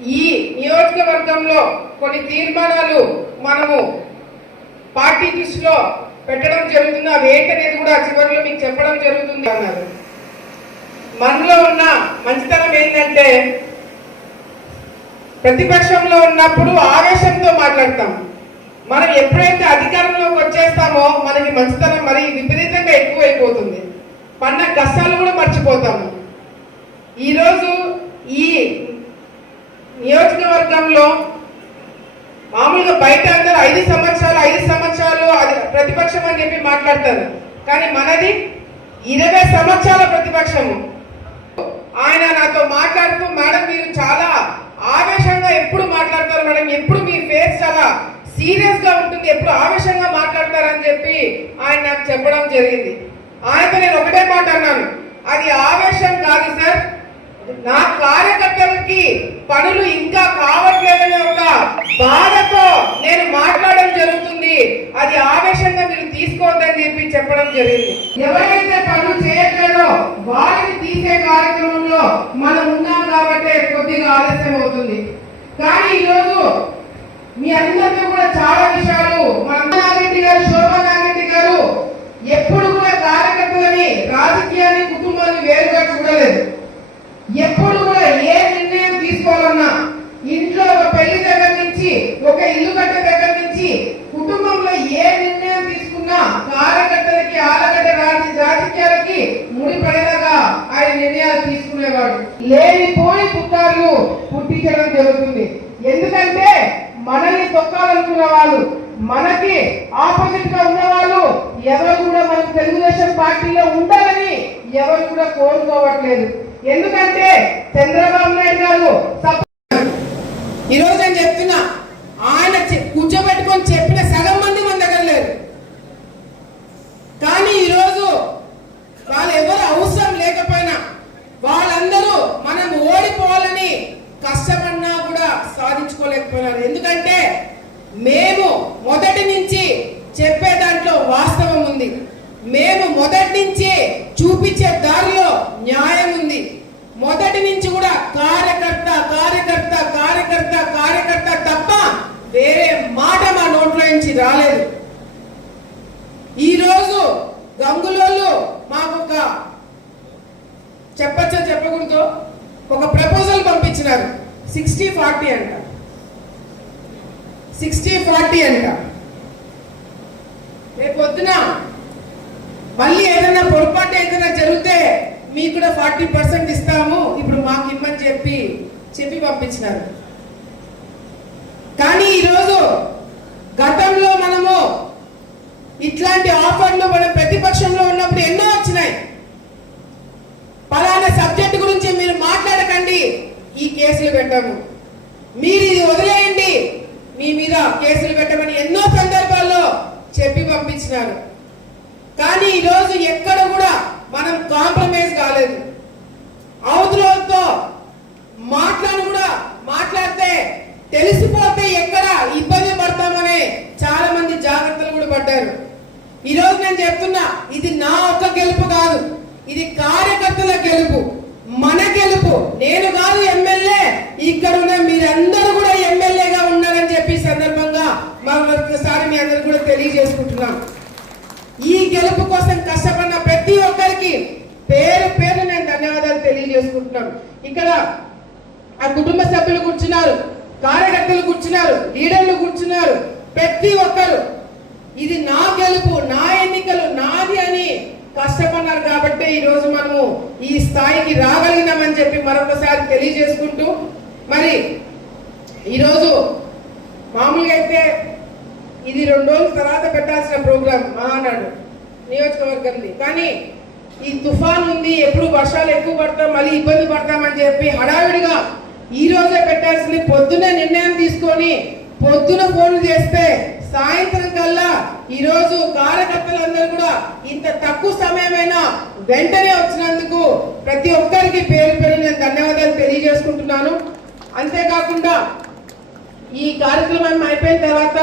ఈ నియోజకవర్గంలో కొన్ని తీర్మానాలు మనము పార్టీ దృష్టిలో పెట్టడం జరుగుతుంది. అవి ఏంటనేది కూడా చివరిలో మీకు చెప్పడం జరుగుతుంది అన్నారు. మనలో ఉన్న మంచితనం ఏంటంటే ప్రతిపక్షంలో ఉన్నప్పుడు ఆవేశంతో మాట్లాడతాం. మనం ఎప్పుడైతే అధికారంలోకి వచ్చేస్తామో మనకి మంచితనం మరి విపరీతంగా ఎక్కువైపోతుంది. పన్న కష్టాలు కూడా మర్చిపోతాము. ఈరోజు ఈ నియోజకవర్గంలో మామూలుగా బయట అందరూ ఐదు సంవత్సరాలు ఐదు సంవత్సరాలు అది ప్రతిపక్షం అని చెప్పి మాట్లాడతారు. కానీ మనది ఇరవై సంవత్సరాల ప్రతిపక్షము. ఆయన నాతో మాట్లాడుతూ మేడం మీరు చాలా ఆవేశంగా ఎప్పుడు మాట్లాడతారు మేడం? ఎప్పుడు మీ ఫేస్ చాలా సీరియస్గా ఉంటుంది? ఎప్పుడు ఆవేశంగా మాట్లాడతారని చెప్పి ఆయన నాకు చెప్పడం జరిగింది. ఆయనతో నేను ఒకటే మాట అన్నాను. అది ఆవేశం కాదు సార్. నా కార్యకర్తలకి పనులు ఇంకా కావట్లేదనే ఒక బాధతో నేను మాట్లాడడం జరుగుతుంది. అది ఆవేశంగా మీరు తీసుకోవద్దని చెప్పి చెప్పడం జరిగింది. ఎవరైతే పనులు చేయట్లేదో వారిని తీసే కార్యక్రమంలో మనం ఉన్నాం కాబట్టి కొద్దిగా ఆలస్యం అవుతుంది. కానీ ఈరోజు మీ అందరికీ కూడా చాలా విషయాలు మన నాగరెడ్డి గారు శోభా నాగరెడ్డి గారు ఎప్పుడు కూడా కార్యకర్తలని రాజకీయాన్ని కుటుంబాన్ని వేరుగా చూడలేదు. ఎప్పుడు ఒక ఇల్లు కట్ట దగ్గర నుంచి కుటుంబంలో ఏ నిర్ణయం తీసుకున్నా కార్యకర్తలకి ఆలగడ్డ రాజ- రాజకీయాలకి ముడిపడేలాగా ఆయన నిర్ణయాలు తీసుకునేవాడు. లేనిపోని పుట్టాలు పుట్టించడం జరుగుతుంది. ఎందుకంటే మనల్ని తొక్కాలనుకున్న వాళ్ళు మనకి ఆపోజిట్గా ఉన్న వాళ్ళు ఎవరు కూడా మన తెలుగుదేశం పార్టీలో ఉండాలని ఎవరు కూడా కోరుకోవట్లేదు. ఎందుకంటే చంద్రబాబు నాయుడు గారు సప- ఈ రోజు నేను చెప్తున్నా ఆయన చె- కూర్చోబెట్టుకొని చెప్పిన సగం మంది మన దగ్గర లేరు కానీ ఈరోజు వాళ్ళు ఎవరు అవసరం లేకపోయినా వాళ్ళందరూ మనం ఓడిపోవాలని కష్టపడినా కూడా సాధించుకోలేకపోయినారు ఎందుకంటే మేము మొదటి నుంచి చెప్పే దాంట్లో వాస్తవం ఉంది. మేము మొదటి నుంచి చూపించే దారిలో న్యాయం ఉంది. మొదటి నుంచి కూడా కార్యకర్త కార్యకర్త కార్యకర్త కార్యకర్త తప్ప వేరే మాట మా నోట్లో నుంచి రాలేదు. ఈరోజు గంగులోళ్ళు మాకు ఒక చెప్పచ్చో చెప్పకూడదు? ఒక ప్రపోజల్ పంపించినారు. సిక్స్టీ ఫార్టీ అంట. సిక్స్టీ ఫార్టీ అంట. రేపు పొద్దున మళ్ళీ ఏదైనా పొరపాటు ఏదైనా జరిగితే మీకు కూడా ఫార్టీ పర్సెంట్ ఇస్తాము. ఇప్పుడు మాకు ఇమ్మని చెప్పి చెప్పి పంపించినారు. కానీ ఈరోజు గతంలో మనము ఇట్లాంటి ఆఫర్లు మనం ప్రతిపక్షంలో ఉన్నప్పుడు ఎన్నో వచ్చినాయి. పలానా సబ్జెక్ట్ గురించి మీరు మాట్లాడకండి ఈ కేసులు పెట్టాము. మీరు ఇది వదిలే మీ కేసులు పెట్టమని ఎన్నో సందర్భాల్లో చెప్పి పంపించినారు. కానీ ఈరోజు ఎక్కడ కూడా మనం కాంప్రమైజ్ కాలేదు. అవతలతో మాట్లాడి కూడా మాట్లాడితే తెలిసిపోతే ఎక్కడ ఇబ్బంది పడతామనే చాలా మంది జాగ్రత్తలు కూడా పడ్డారు. ఈ రోజు నేను చెప్తున్నా ఇది నా ఒక్క గెలుపు కాదు. ఇది కార్యకర్తల గెలుపు మన గెలుపు. నేను కాదు ఎమ్మెల్యే ఇక్కడ ఉన్న మీరందరూ తెలియజేసుకుంటున్నాం ఈ గెలుపు కోసం కష్టపడిన ప్రతి ఒక్కరికి పేరు పేరు నేను ధన్యవాదాలు తెలియజేసుకుంటున్నాను. ఇక్కడ ఆ కుటుంబ సభ్యులు కూర్చున్నారు కార్యకర్తలు కూర్చున్నారు లీడర్లు కూర్చున్నారు ప్రతి ఒక్కరు. ఇది నా గెలుపు నా ఎన్నికలు నాది అని కష్టపడినారు కాబట్టి ఈ రోజు మనము ఈ స్థాయికి రాగలిగినామని చెప్పి మరొకసారి తెలియజేసుకుంటూ మరి ఈరోజు మామూలుగా అయితే ఇది రెండు రోజుల తర్వాత పెట్టాల్సిన ప్రోగ్రామ్ మహానాడు నియోజకవర్గంది. కానీ ఈ తుఫాన్ ఉంది ఎప్పుడు వర్షాలు ఎక్కువ పడతాం మళ్ళీ ఇబ్బంది పడతామని చెప్పి హడావిడిగా ఈ రోజే పెట్టాల్సింది. పొద్దునే నిర్ణయం తీసుకొని పొద్దున ఫోన్లు చేస్తే సాయంత్రం కల్లా ఈ రోజు కార్యకర్తలందరూ కూడా ఇంత తక్కువ సమయమైనా వెంటనే వచ్చినందుకు ప్రతి ఒక్కరికి పేరు పేరు నేను ధన్యవాదాలు తెలియజేసుకుంటున్నాను. అంతేకాకుండా ఈ కార్యక్రమం అయిపోయిన తర్వాత